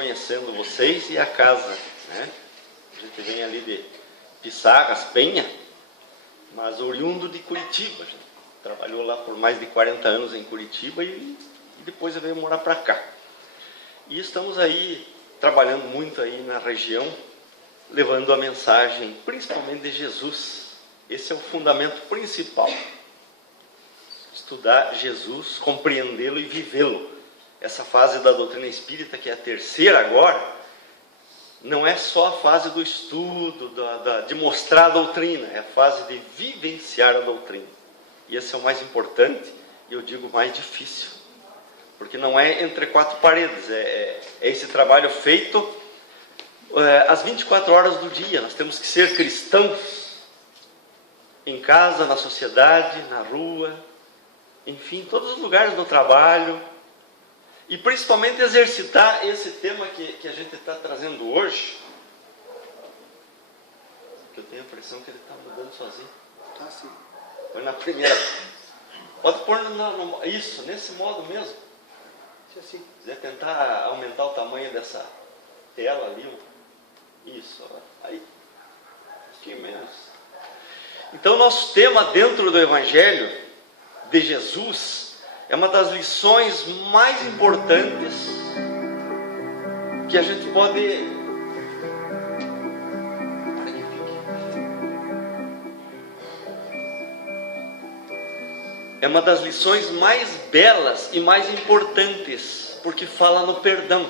conhecendo vocês e a casa, né? A gente vem ali de Pissarras, Penha, mas oriundo de Curitiba. A gente trabalhou lá por mais de 40 anos em Curitiba e depois veio morar para cá. E estamos aí trabalhando muito aí na região, levando a mensagem, principalmente de Jesus. Esse é o fundamento principal. Estudar Jesus, compreendê-lo e vivê-lo. Essa fase da doutrina espírita, que é a terceira agora, não é só a fase do estudo, de mostrar a doutrina, é a fase de vivenciar a doutrina. E esse é o mais importante, e eu digo mais difícil. Porque não é entre quatro paredes, é esse trabalho feito às 24 horas do dia. Nós temos que ser cristãos, em casa, na sociedade, na rua, enfim, todos os lugares do trabalho, e principalmente exercitar esse tema que a gente está trazendo hoje, que eu tenho a impressão que ele está mudando sozinho. Tá sim. Foi na primeira. Pode pôr isso, nesse modo mesmo. Se assim. Se quiser tentar aumentar o tamanho dessa tela ali, isso, aí, um pouquinho menos. Então, nosso tema dentro do Evangelho de Jesus é uma das lições mais importantes que a gente pode... É uma das lições mais belas e mais importantes, porque fala no perdão.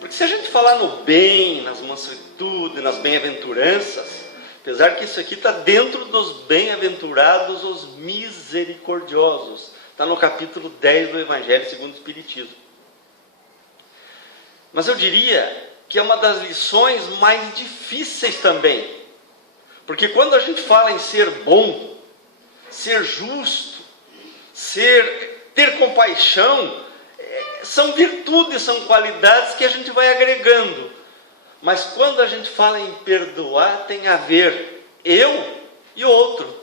Porque se a gente falar no bem, nas mansuetudes, nas bem-aventuranças, apesar que isso aqui está dentro dos bem-aventurados, os misericordiosos. Está no capítulo 10 do Evangelho segundo o Espiritismo. Mas eu diria que é uma das lições mais difíceis também. Porque quando a gente fala em ser bom, ser justo, ter compaixão, são virtudes, são qualidades que a gente vai agregando. Mas quando a gente fala em perdoar, tem a ver eu e o outro.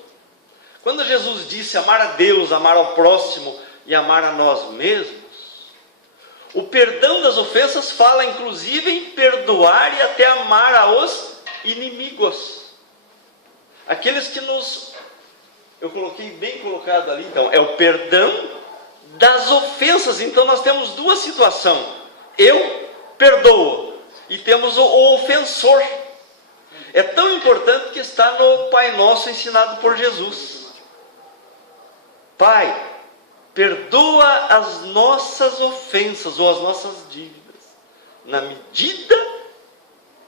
Quando Jesus disse amar a Deus, amar ao próximo e amar a nós mesmos, o perdão das ofensas fala inclusive em perdoar e até amar aos inimigos. Aqueles que nos... Eu coloquei bem colocado ali, então, é o perdão das ofensas. Então nós temos duas situações. Eu perdoo. E temos o ofensor. É tão importante que está no Pai Nosso ensinado por Jesus. Pai, perdoa as nossas ofensas ou as nossas dívidas, na medida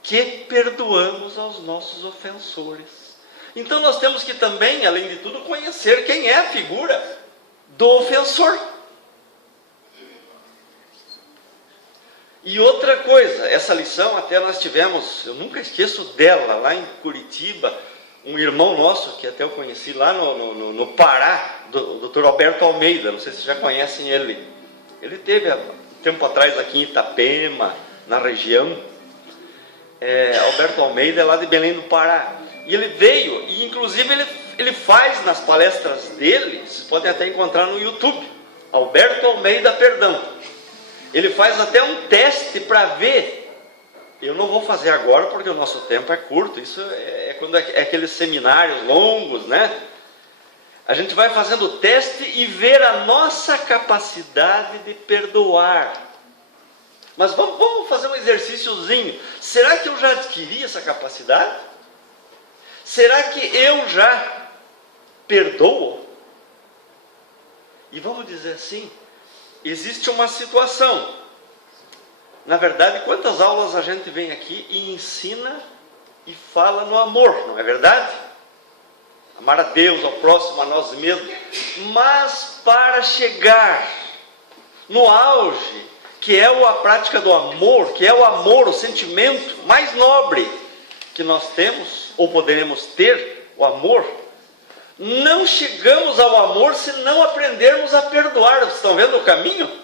que perdoamos aos nossos ofensores. Então nós temos que também, além de tudo, conhecer quem é a figura do ofensor. E outra coisa, essa lição até nós tivemos, eu nunca esqueço dela, lá em Curitiba, um irmão nosso, que até eu conheci lá no Pará, o Dr. Alberto Almeida, não sei se vocês já conhecem ele. Ele teve há tempo atrás aqui em Itapema, na região. Alberto Almeida é lá de Belém do Pará. E ele veio, e inclusive ele faz nas palestras dele, vocês podem até encontrar no YouTube, Alberto Almeida Perdão. Ele faz até um teste para ver. Eu não vou fazer agora porque o nosso tempo é curto. Isso é quando é aqueles seminários longos, né? A gente vai fazendo o teste e ver a nossa capacidade de perdoar. Mas vamos fazer um exercíciozinho. Será que eu já adquiri essa capacidade? Será que eu já perdoo? E vamos dizer assim, existe uma situação. Na verdade, quantas aulas a gente vem aqui e ensina e fala no amor, não é verdade? Amar a Deus, ao próximo, a nós mesmos. Mas para chegar no auge, que é a prática do amor, que é o amor, o sentimento mais nobre que nós temos, ou poderemos ter, o amor, não chegamos ao amor se não aprendermos a perdoar. Vocês estão vendo o caminho?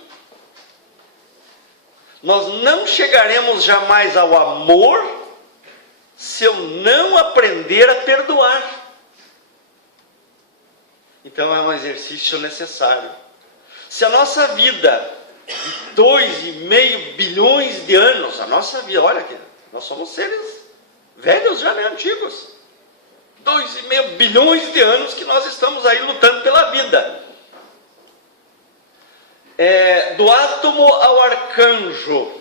Nós não chegaremos jamais ao amor se eu não aprender a perdoar. Então é um exercício necessário. Se a nossa vida de 2,5 bilhões de anos. A nossa vida, olha aqui, nós somos seres velhos já, né? Antigos. 2,5 bilhões de anos que nós estamos aí lutando pela vida. Do átomo ao arcanjo.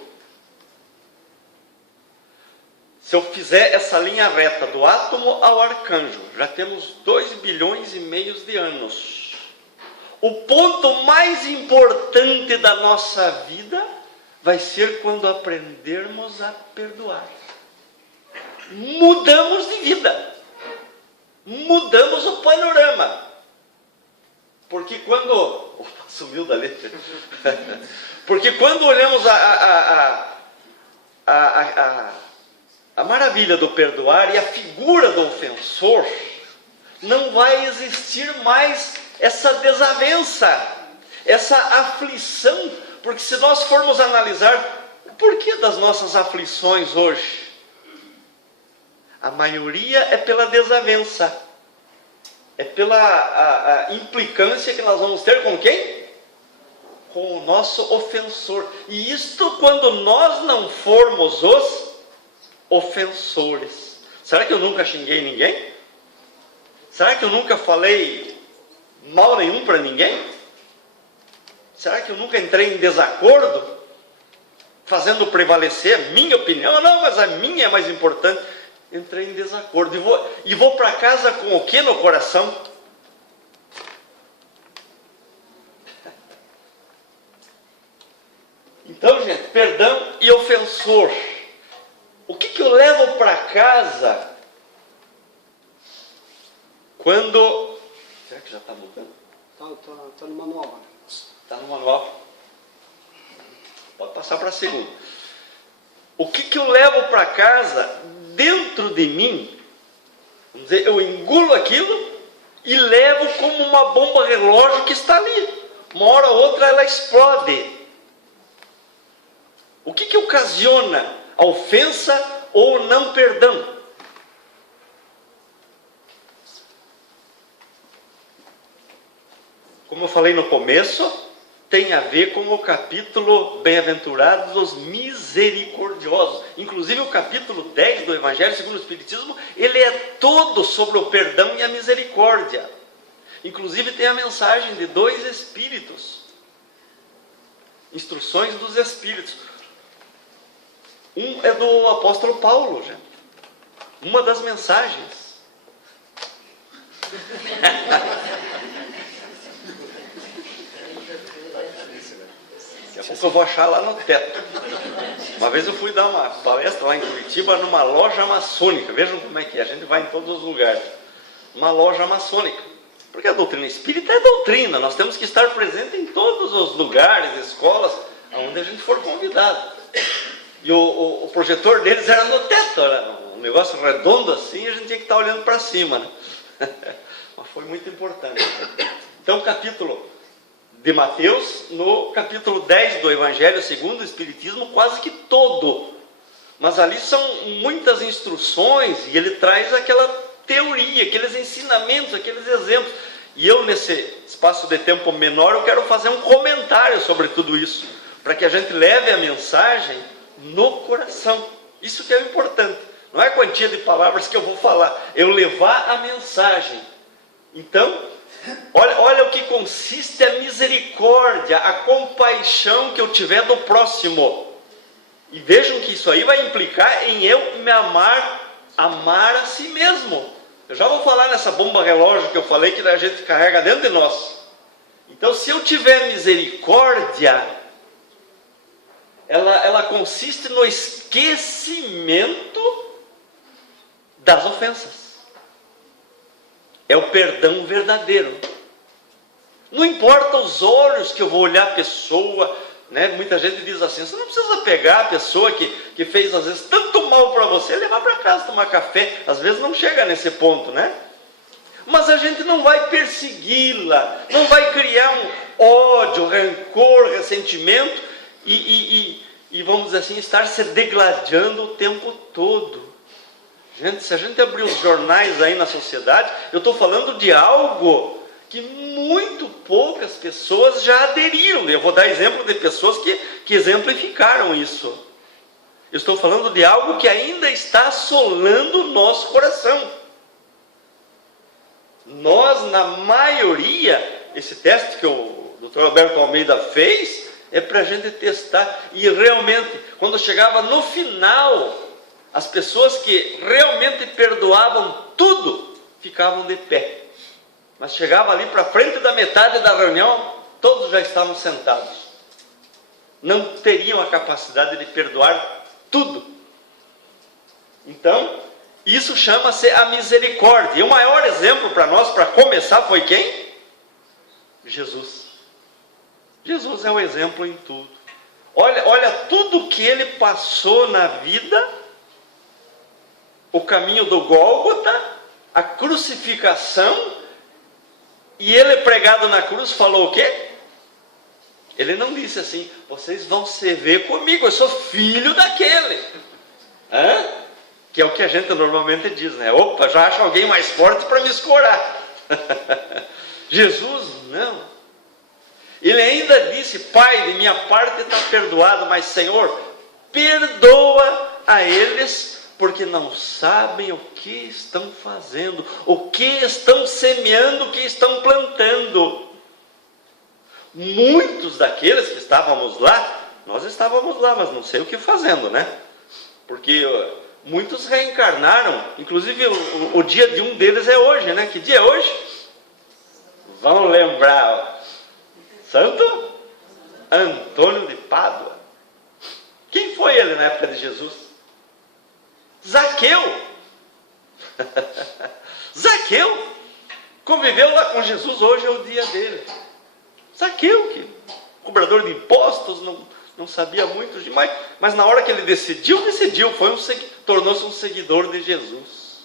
Se eu fizer essa linha reta do átomo ao arcanjo, já temos 2,5 bilhões de anos. O ponto mais importante da nossa vida vai ser quando aprendermos a perdoar. Mudamos de vida. Mudamos o panorama. Porque quando... Opa, sumiu da letra. Porque quando olhamos a maravilha do perdoar e a figura do ofensor, não vai existir mais essa desavença, essa aflição. Porque se nós formos analisar o porquê das nossas aflições hoje, a maioria é pela desavença, é pela a implicância que nós vamos ter com quem? Com o nosso ofensor. E isto quando nós não formos os ofensores. Será que eu nunca xinguei ninguém? Será que eu nunca falei mal nenhum para ninguém? Será que eu nunca entrei em desacordo, fazendo prevalecer a minha opinião? Não, mas a minha é mais importante. Entrei em desacordo e vou para casa com o que no coração? Então, gente, perdão e ofensor. O que eu levo para casa quando... Será que já está mudando? Tá no manual. Está no manual. Pode passar para a segunda. O que eu levo para casa dentro de mim? Vamos dizer, eu engulo aquilo e levo como uma bomba relógio que está ali. Uma hora ou outra ela explode. O que ocasiona a ofensa ou não perdão? Como eu falei no começo, tem a ver com o capítulo Bem-aventurados os misericordiosos. Inclusive o capítulo 10 do Evangelho segundo o Espiritismo, ele é todo sobre o perdão e a misericórdia. Inclusive tem a mensagem de 2 espíritos. Instruções dos espíritos. Um é do apóstolo Paulo, gente. Uma das mensagens. Daqui a pouco eu vou achar lá no teto. Uma vez eu fui dar uma palestra lá em Curitiba numa loja maçônica. Vejam como é que é, a gente vai em todos os lugares. Uma loja maçônica. Porque a doutrina espírita é doutrina, nós temos que estar presente em todos os lugares, escolas, onde a gente for convidado. E o projetor deles era no teto, era um negócio redondo assim, e a gente tinha que estar olhando para cima, né? Mas foi muito importante. Então, capítulo de Mateus, no capítulo 10 do Evangelho segundo o Espiritismo, quase que todo. Mas ali são muitas instruções, e ele traz aquela teoria, aqueles ensinamentos, aqueles exemplos. E eu, nesse espaço de tempo menor, eu quero fazer um comentário sobre tudo isso, para que a gente leve a mensagem no coração. Isso que é importante. Não é a quantia de palavras que eu vou falar, eu levar a mensagem. Então, olha o que consiste a misericórdia, a compaixão que eu tiver do próximo. E vejam que isso aí vai implicar em eu me amar a si mesmo. Eu já vou falar nessa bomba relógio que eu falei que a gente carrega dentro de nós. Então, se eu tiver misericórdia, ela consiste no esquecimento das ofensas. É o perdão verdadeiro. Não importa os olhos que eu vou olhar a pessoa, né? Muita gente diz assim, você não precisa pegar a pessoa que fez às vezes tanto mal para você, levar para casa tomar café. Às vezes não chega nesse ponto, né? Mas a gente não vai persegui-la, não vai criar um ódio, rancor, ressentimento e vamos dizer assim, estar se degladiando o tempo todo. Gente, se a gente abrir os jornais aí na sociedade, eu estou falando de algo que muito poucas pessoas já aderiram. Eu vou dar exemplo de pessoas que exemplificaram isso. Eu estou falando de algo que ainda está assolando o nosso coração. Nós, na maioria, esse teste que o Dr. Alberto Almeida fez, é para a gente testar. E realmente, quando chegava no final, as pessoas que realmente perdoavam tudo, ficavam de pé. Mas chegava ali para frente da metade da reunião, todos já estavam sentados. Não teriam a capacidade de perdoar tudo. Então, isso chama-se a misericórdia. E o maior exemplo para nós, para começar, foi quem? Jesus. Jesus é o exemplo em tudo. Olha tudo que ele passou na vida, o caminho do Gólgota, a crucificação, e ele pregado na cruz falou o quê? Ele não disse assim, vocês vão se ver comigo, eu sou filho daquele. Que é o que a gente normalmente diz, né? Opa, já acho alguém mais forte para me escorar. Jesus, não. Ele ainda disse, Pai, de minha parte está perdoado, mas Senhor, perdoa a eles, porque não sabem o que estão fazendo, o que estão semeando, o que estão plantando. Muitos daqueles que estávamos lá, nós estávamos lá, mas não sei o que fazendo, né? Porque muitos reencarnaram, inclusive o dia de um deles é hoje, né? Que dia é hoje? Vão lembrar, Santo Antônio de Pádua. Quem foi ele na época de Jesus? Zaqueu. Zaqueu conviveu lá com Jesus, hoje é o dia dele. Zaqueu, que cobrador de impostos, não sabia muito demais, mas na hora que ele decidiu, tornou-se um seguidor de Jesus.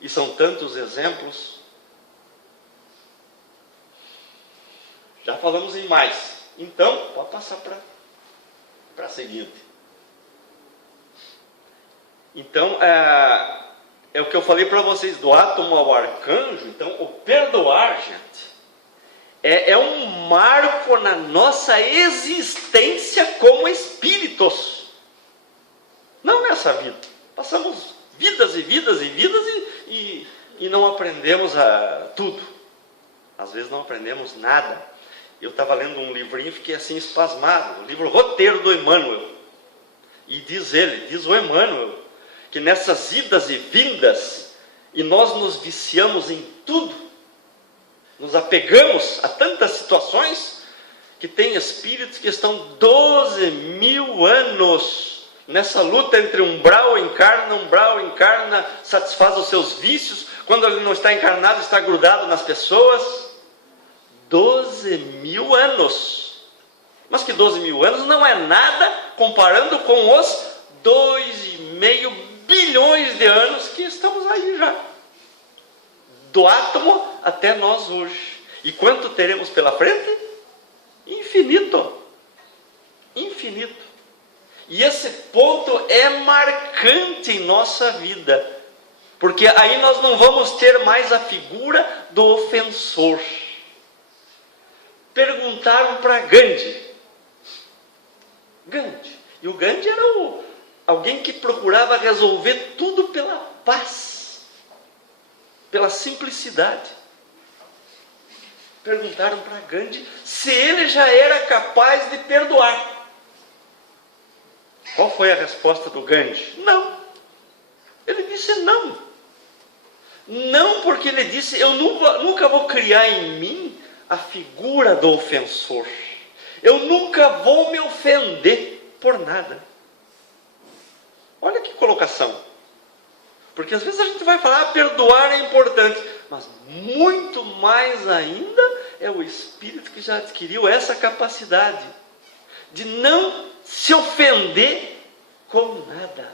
E são tantos exemplos. Já falamos em mais. Então, pode passar para a seguinte. Então, é o que eu falei para vocês, do átomo ao arcanjo. Então, o perdoar, gente, é um marco na nossa existência como espíritos. Não nessa vida. Passamos vidas e vidas e vidas e não aprendemos tudo. Às vezes não aprendemos nada. Eu estava lendo um livrinho e fiquei assim espasmado. O livro Roteiro do Emmanuel. E diz o Emmanuel, que nessas idas e vindas, e nós nos viciamos em tudo, nos apegamos a tantas situações, que tem espíritos que estão 12.000 anos nessa luta entre umbral encarna, satisfaz os seus vícios, quando ele não está encarnado, está grudado nas pessoas. 12.000 anos. Mas que 12.000 anos não é nada comparando com os 2,5 bilhões de anos que estamos aí já. Do átomo até nós hoje. E quanto teremos pela frente? Infinito. Infinito. E esse ponto é marcante em nossa vida. Porque aí nós não vamos ter mais a figura do ofensor. Perguntaram para Gandhi. E o Gandhi era alguém que procurava resolver tudo pela paz, pela simplicidade. Perguntaram para Gandhi se ele já era capaz de perdoar. Qual foi a resposta do Gandhi? Não. Ele disse não. Não, porque ele disse, eu nunca vou criar em mim a figura do ofensor. Eu nunca vou me ofender por nada. Olha que colocação. Porque às vezes a gente vai falar, perdoar é importante, mas muito mais ainda é o espírito que já adquiriu essa capacidade de não se ofender com nada.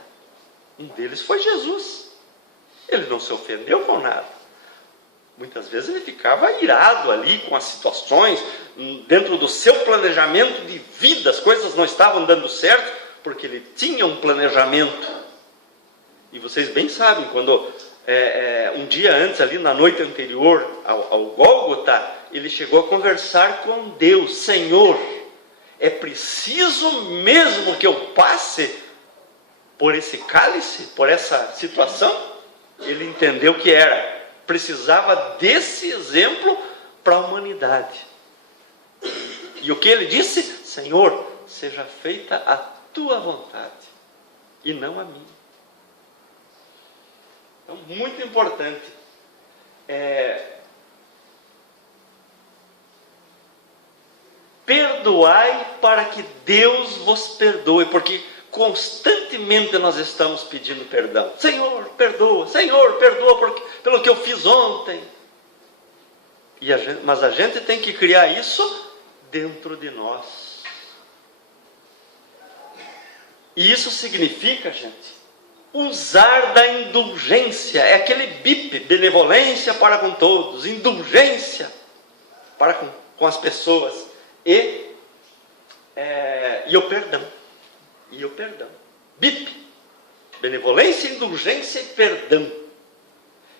Um deles foi Jesus. Ele não se ofendeu com nada. Muitas vezes ele ficava irado ali com as situações, dentro do seu planejamento de vida, as coisas não estavam dando certo, porque ele tinha um planejamento. E vocês bem sabem, quando um dia antes, ali na noite anterior ao Gólgota, ele chegou a conversar com Deus. Senhor, é preciso mesmo que eu passe por esse cálice, por essa situação? Ele entendeu que precisava desse exemplo para a humanidade. E o que ele disse? Senhor, seja feita a tua vontade e não a minha. Então, muito importante. Perdoai para que Deus vos perdoe, porque constantemente nós estamos pedindo perdão. Senhor, perdoa pelo que eu fiz ontem. Mas a gente tem que criar isso dentro de nós. E isso significa, gente, usar da indulgência. É aquele BIP, benevolência para com todos, indulgência para com as pessoas e o perdão. BIP, benevolência, indulgência e perdão.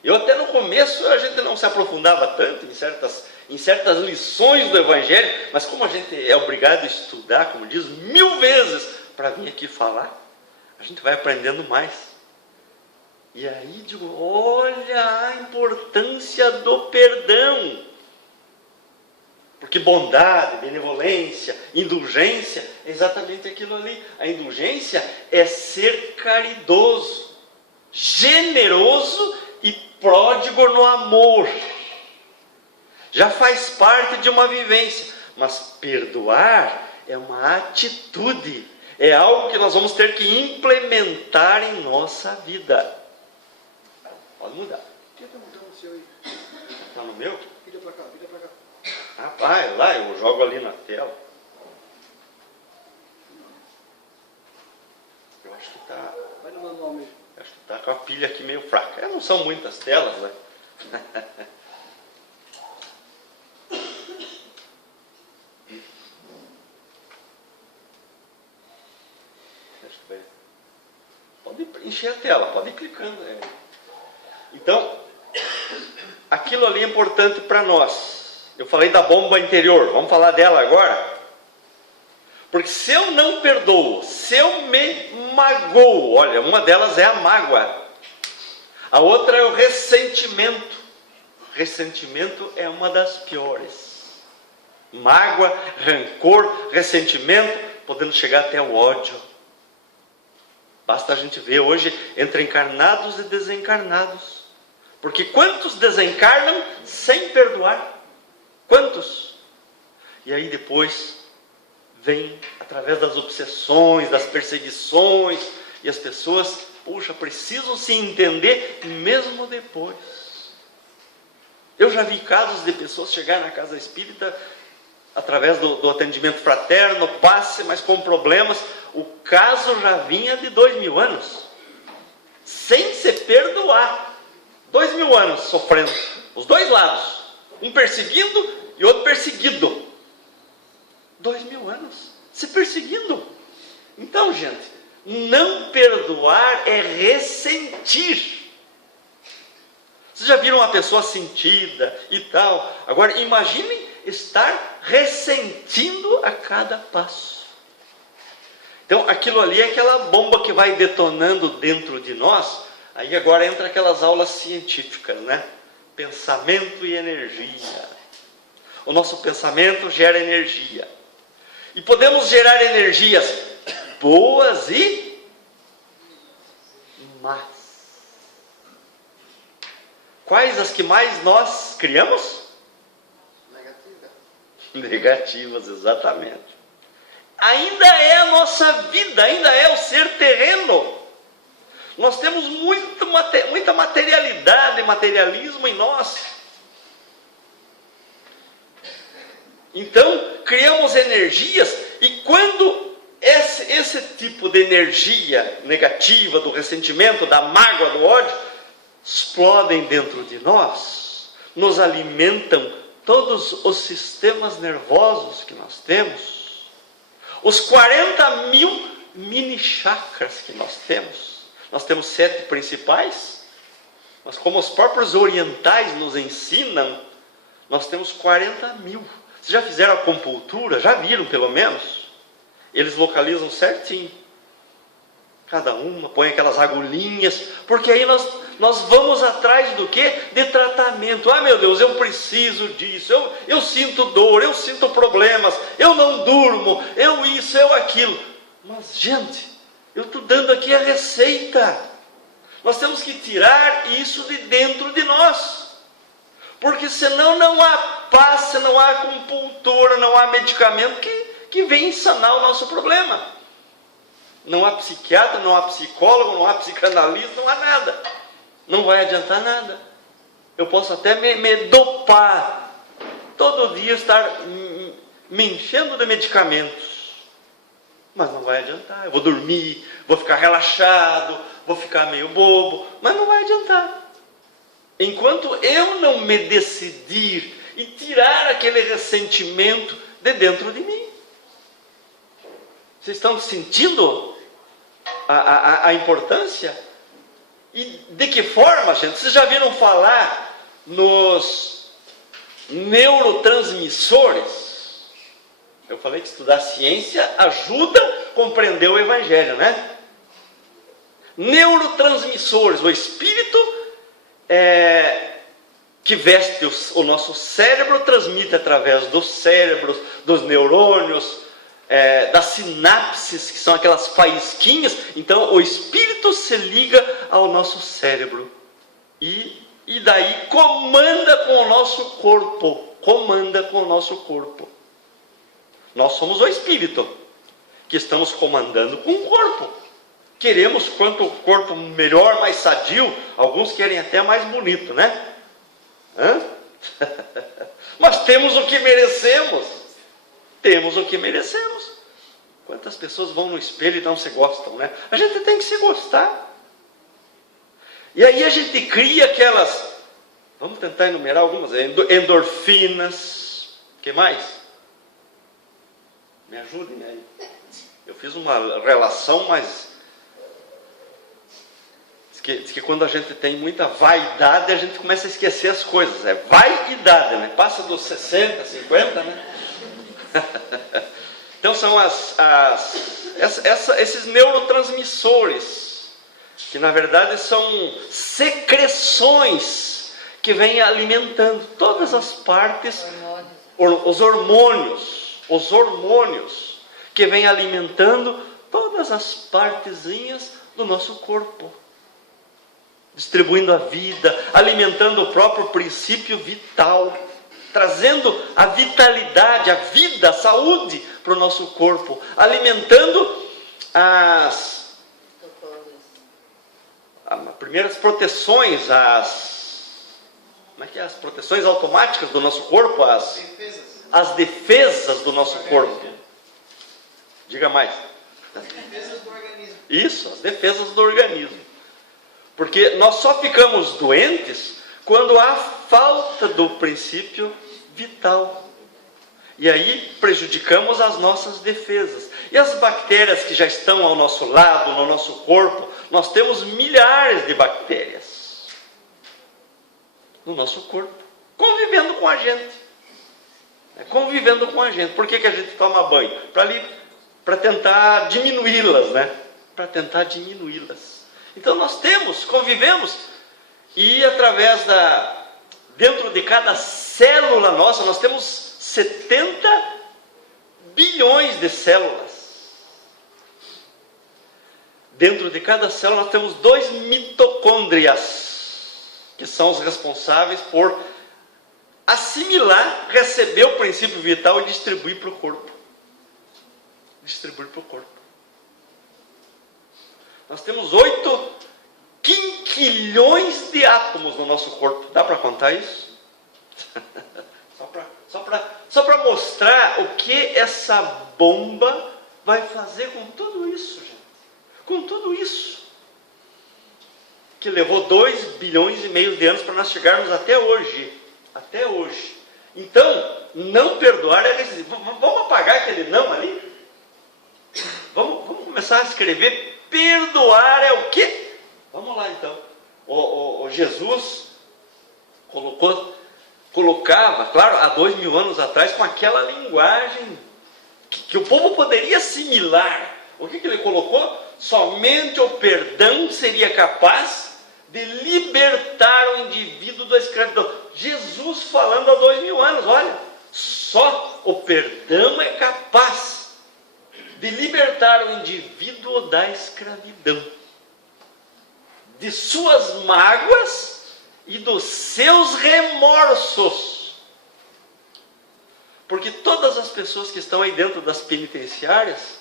Eu até no começo a gente não se aprofundava tanto em certas lições do Evangelho, mas como a gente é obrigado a estudar, como diz, 1000 vezes para vir aqui falar, a gente vai aprendendo mais. E aí digo, olha a importância do perdão. Porque bondade, benevolência, indulgência, é exatamente aquilo ali. A indulgência é ser caridoso, generoso e pródigo no amor. Já faz parte de uma vivência. Mas perdoar é uma atitude. É algo que nós vamos ter que implementar em nossa vida. Pode mudar. Tenta mudar o seu aí. Está no meu? Vira pra cá. Rapaz, lá eu jogo ali na tela. Eu acho que está. Vai no manual mesmo. Acho que está com a pilha aqui meio fraca. Não são muitas telas, né? Pode encher a tela, pode ir clicando. Então, aquilo ali é importante para nós. Eu falei da bomba interior, vamos falar dela agora? Porque se eu não perdoo, se eu me magoo, olha, uma delas é a mágoa, a outra é o ressentimento. Ressentimento é uma das piores. Mágoa, rancor, ressentimento, podendo chegar até o ódio. Basta a gente ver hoje entre encarnados e desencarnados. Porque quantos desencarnam sem perdoar? Quantos? E aí depois vem, através das obsessões, das perseguições, e as pessoas, precisam se entender mesmo depois. Eu já vi casos de pessoas chegar na casa espírita, através do atendimento fraterno, passe, mas com problemas. O caso já vinha de 2000 anos, sem se perdoar. 2000 anos sofrendo, os dois lados. Um perseguindo e outro perseguido. 2000 anos se perseguindo. Então, gente, não perdoar é ressentir. Vocês já viram uma pessoa sentida e tal? Agora, imaginem estar ressentindo a cada passo. Então, aquilo ali é aquela bomba que vai detonando dentro de nós. Aí agora entra aquelas aulas científicas, né? Pensamento e energia. O nosso pensamento gera energia. E podemos gerar energias boas e más. Quais as que mais nós criamos? Negativas, exatamente. Ainda é a nossa vida, ainda é o ser terreno. Nós temos muita materialidade, materialismo em nós. Então, criamos energias, e quando esse tipo de energia negativa, do ressentimento, da mágoa, do ódio, explodem dentro de nós, nos alimentam todos os sistemas nervosos que nós temos, os 40.000 mini chakras que nós temos. Nós temos 7 principais, Mas como os próprios orientais nos ensinam, nós temos 40 mil. Vocês já fizeram a acupuntura? Já viram pelo menos? Eles localizam certinho. Cada uma, põe aquelas agulhinhas, porque aí nós vamos atrás do quê? De tratamento. Ah, meu Deus, eu preciso disso, eu sinto dor, eu sinto problemas, eu não durmo, eu isso, eu aquilo. Mas, gente, eu estou dando aqui a receita. Nós temos que tirar isso de dentro de nós. Porque senão não há paz, não há acupuntura, não há medicamento que venha sanar o nosso problema. Não há psiquiatra, não há psicólogo, não há psicanalista, não há nada. Não vai adiantar nada. Eu posso até me dopar. Todo dia estar me enchendo de medicamentos. Mas não vai adiantar. Eu vou dormir, vou ficar relaxado, vou ficar meio bobo. Mas não vai adiantar. Enquanto eu não me decidir e tirar aquele ressentimento de dentro de mim. Vocês estão sentindo a importância? E de que forma, gente? Vocês já viram falar nos neurotransmissores? Eu falei que estudar ciência ajuda a compreender o Evangelho, né? Neurotransmissores, o espírito que veste o nosso cérebro, transmite através dos cérebros, dos neurônios, das sinapses, que são aquelas faísquinhas. Então o espírito se liga ao nosso cérebro e daí comanda com o nosso corpo. Nós somos o espírito que estamos comandando com o corpo. Queremos quanto o corpo melhor, mais sadio. Alguns querem até mais bonito, né? Mas temos o que merecemos. Temos o que merecemos. Quantas pessoas vão no espelho e não se gostam, né? A gente tem que se gostar. E aí a gente cria aquelas, vamos tentar enumerar algumas, endorfinas. O que mais? Me ajudem aí. Eu fiz uma relação, mas diz que quando a gente tem muita vaidade, a gente começa a esquecer as coisas. É vaidade, né? Passa dos 60, 50, né? Então são esses neurotransmissores, que na verdade são secreções que vêm alimentando todas as partes, os hormônios que vêm alimentando todas as partezinhas do nosso corpo, distribuindo a vida, alimentando o próprio princípio vital, trazendo a vitalidade, a vida, a saúde para o nosso corpo, alimentando as primeiras proteções, como é que é? As proteções automáticas do nosso corpo, as defesas do nosso corpo. Diga mais. As defesas do organismo. Isso, as defesas do organismo. Porque nós só ficamos doentes quando há falta do princípio vital. E aí prejudicamos as nossas defesas. E as bactérias que já estão ao nosso lado, no nosso corpo, nós temos milhares de bactérias no nosso corpo, convivendo com a gente. Convivendo com a gente. Por que a gente toma banho? Para tentar diminuí-las, né? Para tentar diminuí-las. Então nós convivemos, e através dentro de cada célula nossa, nós temos 70 bilhões de células. Dentro de cada célula nós temos 2 mitocôndrias, que são os responsáveis por assimilar, receber o princípio vital e distribuir para o corpo. Nós temos 8 quinquilhões de átomos no nosso corpo. Dá para contar isso? Só para mostrar o que essa bomba vai fazer com tudo isso, gente. Com tudo isso. Que levou 2,5 bilhões de anos para nós chegarmos até hoje. Até hoje. Então, não perdoar é resistir. Vamos apagar aquele não ali? Vamos começar a escrever. Perdoar é o quê? Vamos lá então. O Jesus colocava, claro, há 2000 anos atrás, com aquela linguagem que o povo poderia assimilar. O que ele colocou? Somente o perdão seria capaz de libertar o indivíduo da escravidão. Jesus falando há 2000 anos, olha, só o perdão é capaz de libertar o indivíduo da escravidão, de suas mágoas e dos seus remorsos. Porque todas as pessoas que estão aí dentro das penitenciárias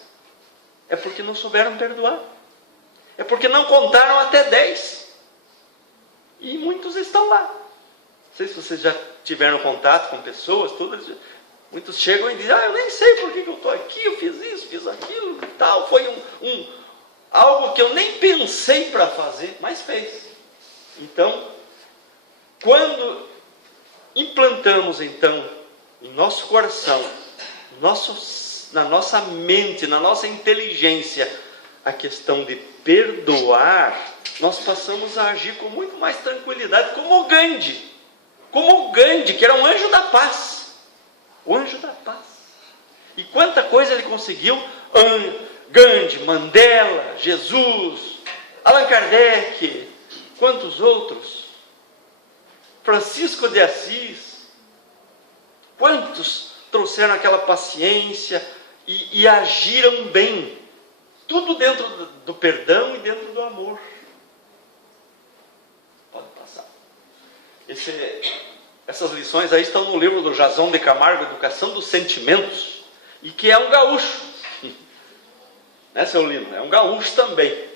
é porque não souberam perdoar, é porque não contaram até 10, e muitos estão lá. Não sei se vocês já tiveram contato com pessoas, muitos chegam e dizem, eu nem sei por que eu estou aqui, eu fiz isso, fiz aquilo e tal, foi algo que eu nem pensei para fazer, mas fez. Então, quando implantamos então em nosso coração, na nossa mente, na nossa inteligência, a questão de perdoar, nós passamos a agir com muito mais tranquilidade, como o Gandhi, que era um anjo da paz. O anjo da paz. E quanta coisa ele conseguiu. Gandhi, Mandela, Jesus, Allan Kardec, quantos outros? Francisco de Assis. Quantos trouxeram aquela paciência e agiram bem. Tudo dentro do perdão e dentro do amor. Pode passar. Essas lições aí estão no livro do Jason de Camargo, Educação dos Sentimentos, e que é um gaúcho. Né, seu Lino? É um gaúcho também.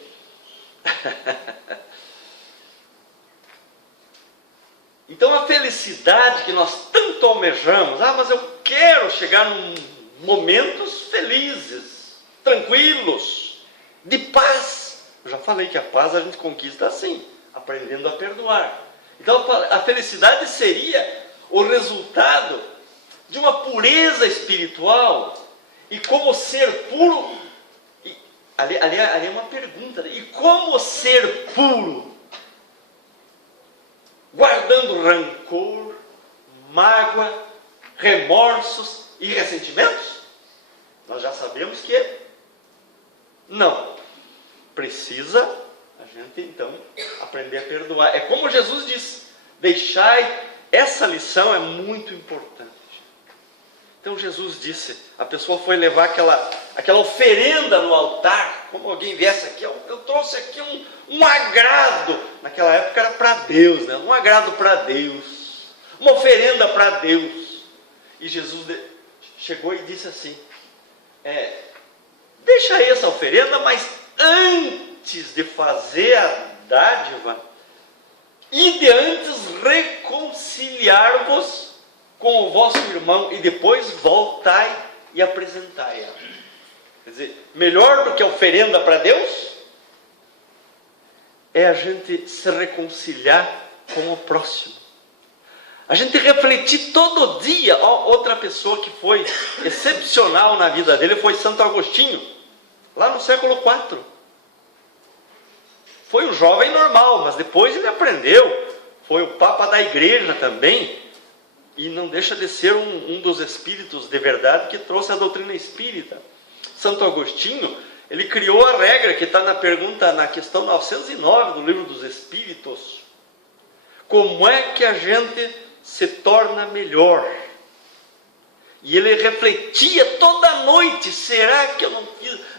Então a felicidade que nós tanto almejamos, mas eu quero chegar num momentos felizes, tranquilos, de paz. Eu já falei que a paz a gente conquista assim, aprendendo a perdoar. Então a felicidade seria o resultado de uma pureza espiritual. E como ser puro, ali é uma pergunta, e como ser puro? Guardando rancor, mágoa, remorsos e ressentimentos? Nós já sabemos que não. Precisa a gente então aprender a perdoar. É como Jesus disse, deixai, essa lição é muito importante. Então Jesus disse, a pessoa foi levar aquela oferenda no altar, como alguém viesse aqui, eu trouxe aqui um agrado, naquela época era para Deus, né? Um agrado para Deus, uma oferenda para Deus. E Jesus chegou e disse assim, deixa aí essa oferenda, mas antes de fazer a dádiva, ide antes reconciliar-vos com o vosso irmão, e depois voltai e apresentai ela. Quer dizer, melhor do que a oferenda para Deus, é a gente se reconciliar com o próximo. A gente refletir todo dia. Outra pessoa que foi excepcional na vida dele foi Santo Agostinho, lá no século IV. Foi um jovem normal, mas depois ele aprendeu. Foi o Papa da Igreja também. E não deixa de ser um dos espíritos de verdade que trouxe a doutrina espírita. Santo Agostinho, ele criou a regra que está na questão 909 do Livro dos Espíritos. Como é que a gente se torna melhor? E ele refletia toda noite, será que eu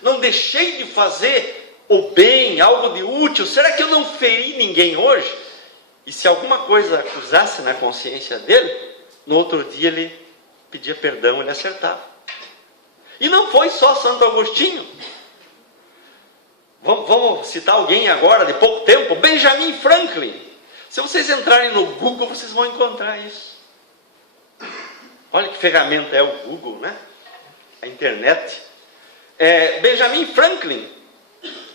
não deixei de fazer o bem, algo de útil? Será que eu não feri ninguém hoje? E se alguma coisa acusasse na consciência dele, no outro dia ele pedia perdão, ele acertava. E não foi só Santo Agostinho. Vamos citar alguém agora, de pouco tempo, Benjamin Franklin. Se vocês entrarem no Google, vocês vão encontrar isso. Olha que ferramenta é o Google, né? A internet. Benjamin Franklin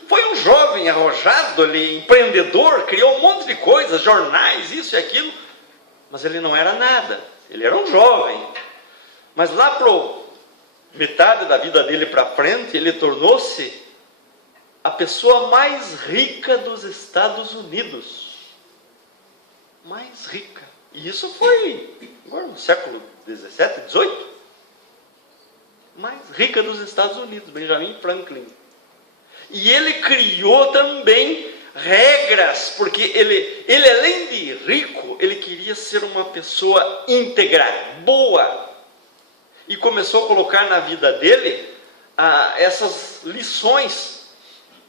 foi um jovem arrojado, ele empreendedor, criou um monte de coisas, jornais, isso e aquilo, mas ele não era nada. Ele era um jovem, mas lá pro metade da vida dele para frente, ele tornou-se a pessoa mais rica dos Estados Unidos. mais rica. E isso foi agora no século 17, 18, mais rica dos Estados Unidos, Benjamin Franklin. E ele criou também regras, porque ele além de rico, ele queria ser uma pessoa íntegra, boa. E começou a colocar na vida dele essas lições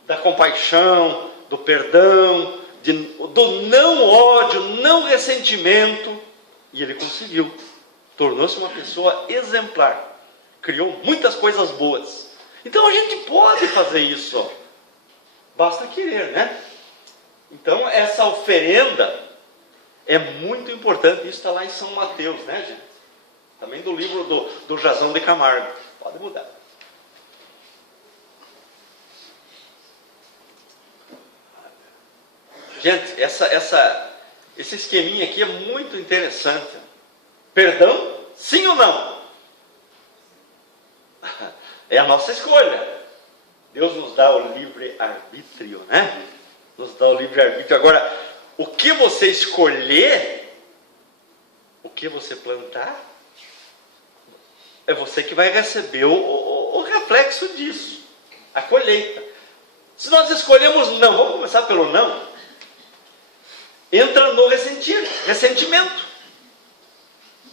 da compaixão, do perdão, do não ódio, não ressentimento. E ele conseguiu. Tornou-se uma pessoa exemplar. Criou muitas coisas boas. Então a gente pode fazer isso. Basta querer, né? Então essa oferenda é muito importante. Isso está lá em São Mateus, né, gente? Também do livro do Jazão de Camargo. Pode mudar. Gente, esse esqueminha aqui é muito interessante. Perdão? Sim ou não? É a nossa escolha. Deus nos dá o livre-arbítrio, né? Nos dá o livre-arbítrio. Agora, o que você escolher, o que você plantar, é você que vai receber o reflexo disso. A colheita. Se nós escolhemos não, vamos começar pelo não. Entra no ressentimento.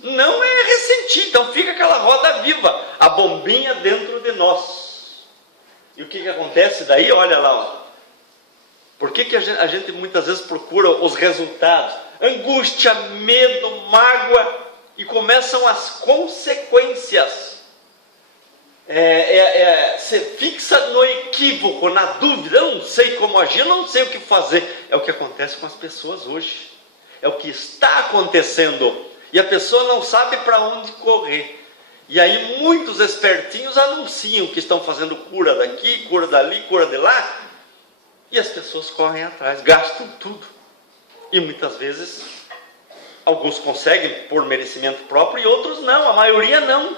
Não é ressentir, então fica aquela roda viva, a bombinha dentro de nós. E o que acontece daí? Olha lá, ó. Por que a gente muitas vezes procura os resultados? Angústia, medo, mágoa, e começam as consequências. Você fixa no equívoco, na dúvida, eu não sei como agir, eu não sei o que fazer. É o que acontece com as pessoas hoje. É o que está acontecendo. E a pessoa não sabe para onde correr. E aí muitos espertinhos anunciam que estão fazendo cura daqui, cura dali, cura de lá. E as pessoas correm atrás, gastam tudo. E muitas vezes, alguns conseguem por merecimento próprio e outros não, a maioria não.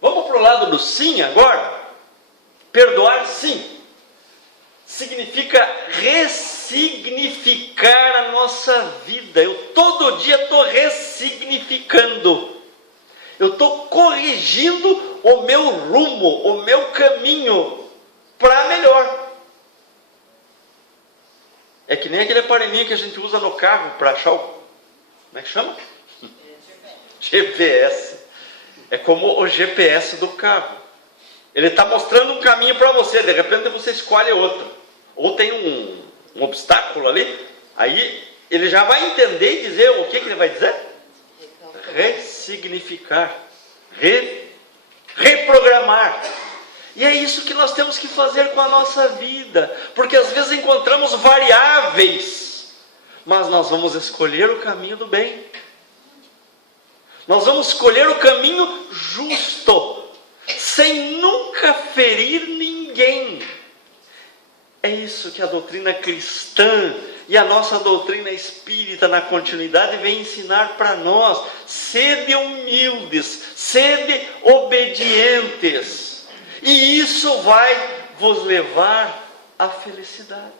Vamos para o lado do sim agora? Perdoar sim. Significa ressignificar a nossa vida. Eu todo dia estou ressignificando. Eu estou corrigindo o meu rumo, o meu caminho para melhor. É que nem aquele aparelhinho que a gente usa no carro para achar o... Como é que chama? GPS. É como o GPS do carro. Ele está mostrando um caminho para você, de repente você escolhe outro. Ou tem um obstáculo ali, aí ele já vai entender e dizer o que ele vai dizer? Ressignificar, reprogramar. E é isso que nós temos que fazer com a nossa vida, porque às vezes encontramos variáveis, mas nós vamos escolher o caminho do bem. Nós vamos escolher o caminho justo, sem nunca ferir ninguém. É isso que a doutrina cristã e a nossa doutrina espírita na continuidade vem ensinar para nós. Sede humildes, sede obedientes. E isso vai vos levar à felicidade.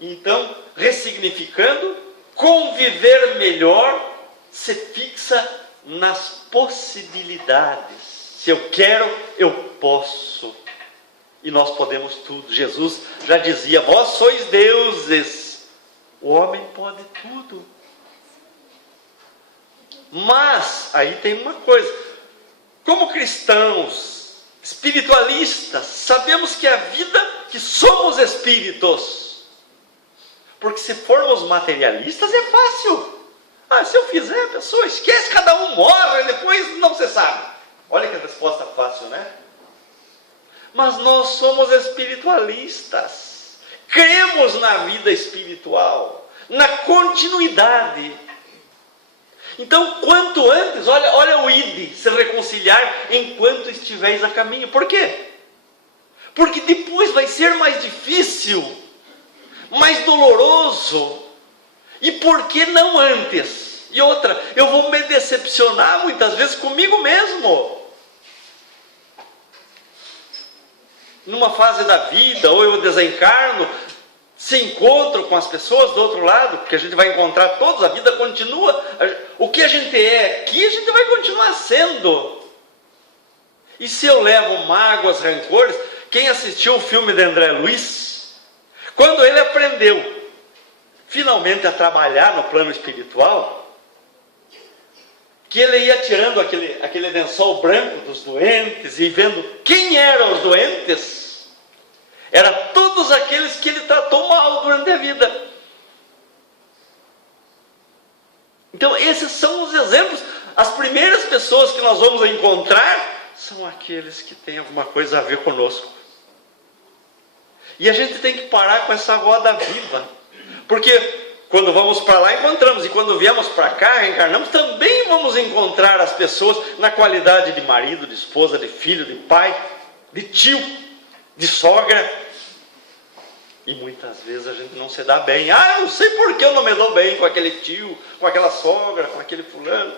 Então, ressignificando, conviver melhor, se fixa nas possibilidades. Se eu quero, eu posso. E nós podemos tudo. Jesus já dizia, vós sois deuses. O homem pode tudo. Mas, aí tem uma coisa. Como cristãos, espiritualistas, sabemos que a vida, que somos espíritos. Porque se formos materialistas é fácil. Se eu fizer, a pessoa esquece, cada um morre, depois não se sabe. Olha que resposta fácil, né? Mas nós somos espiritualistas. Cremos na vida espiritual, na continuidade. Então, quanto antes, olha o ide, se reconciliar enquanto estiveis a caminho. Por quê? Porque depois vai ser mais difícil, mais doloroso. E por que não antes? E outra, eu vou me decepcionar muitas vezes comigo mesmo. Numa fase da vida, ou eu desencarno, se encontram com as pessoas do outro lado, porque a gente vai encontrar todos, a vida continua. O que a gente é aqui, a gente vai continuar sendo. E se eu levo mágoas, rancores, quem assistiu o filme de André Luiz, quando ele aprendeu finalmente a trabalhar no plano espiritual, que ele ia tirando aquele lençol branco dos doentes e vendo quem eram os doentes, era todos aqueles que ele tratou mal durante a vida. Então esses são os exemplos. As primeiras pessoas que nós vamos encontrar são aqueles que têm alguma coisa a ver conosco. E a gente tem que parar com essa roda viva, porque quando vamos para lá encontramos, e quando viemos para cá, reencarnamos, também vamos encontrar as pessoas na qualidade de marido, de esposa, de filho, de pai, de tio, de sogra. E muitas vezes a gente não se dá bem. Eu não sei por que eu não me dou bem com aquele tio, com aquela sogra, com aquele fulano.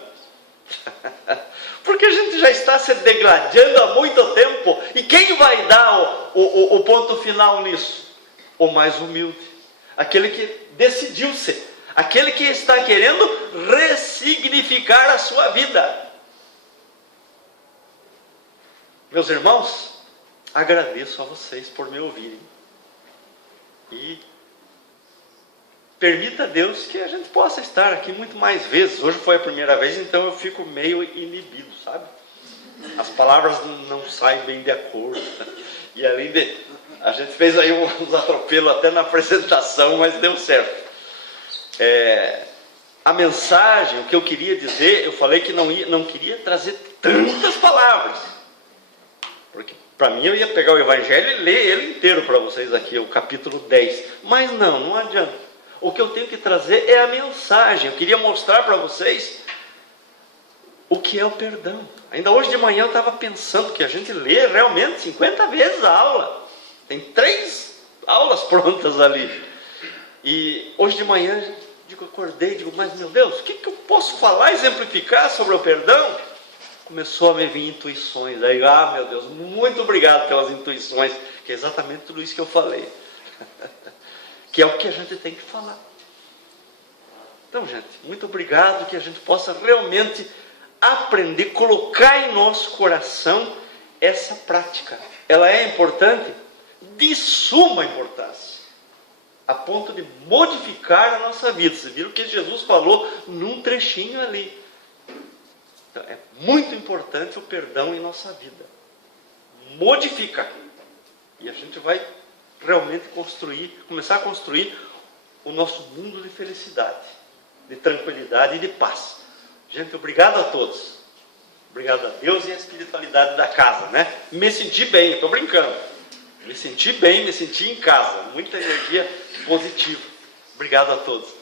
Porque a gente já está se degradando há muito tempo. E quem vai dar o ponto final nisso? O mais humilde, aquele que decidiu ser, aquele que está querendo ressignificar a sua vida. Meus irmãos, agradeço a vocês por me ouvirem. E permita a Deus que a gente possa estar aqui muito mais vezes. Hoje foi a primeira vez, então eu fico meio inibido, sabe? As palavras não saem bem de acordo. E além de... a gente fez aí uns atropelos até na apresentação, mas deu certo. A mensagem, o que eu queria dizer, eu falei que não queria trazer tantas palavras. Porque para mim eu ia pegar o Evangelho e ler ele inteiro para vocês aqui, o capítulo 10. Mas não adianta. O que eu tenho que trazer é a mensagem. Eu queria mostrar para vocês o que é o perdão. Ainda hoje de manhã eu estava pensando que a gente lê realmente 50 vezes a aula. Tem 3 aulas prontas ali. E hoje de manhã eu acordei e digo, mas meu Deus, o que eu posso falar, exemplificar sobre o perdão? Começou a me vir intuições. Aí, meu Deus, muito obrigado pelas intuições, que é exatamente tudo isso que eu falei. Que é o que a gente tem que falar. Então, gente, muito obrigado, que a gente possa realmente aprender, colocar em nosso coração essa prática. Ela é importante, de suma importância, a ponto de modificar a nossa vida. Vocês viram o que Jesus falou num trechinho ali. Então, é muito importante o perdão em nossa vida. Modifica. E a gente vai realmente começar a construir o nosso mundo de felicidade, de tranquilidade e de paz. Gente, obrigado a todos. Obrigado a Deus e a espiritualidade da casa, né? Me senti bem, estou brincando. Me senti bem, me senti em casa. Muita energia positiva. Obrigado a todos.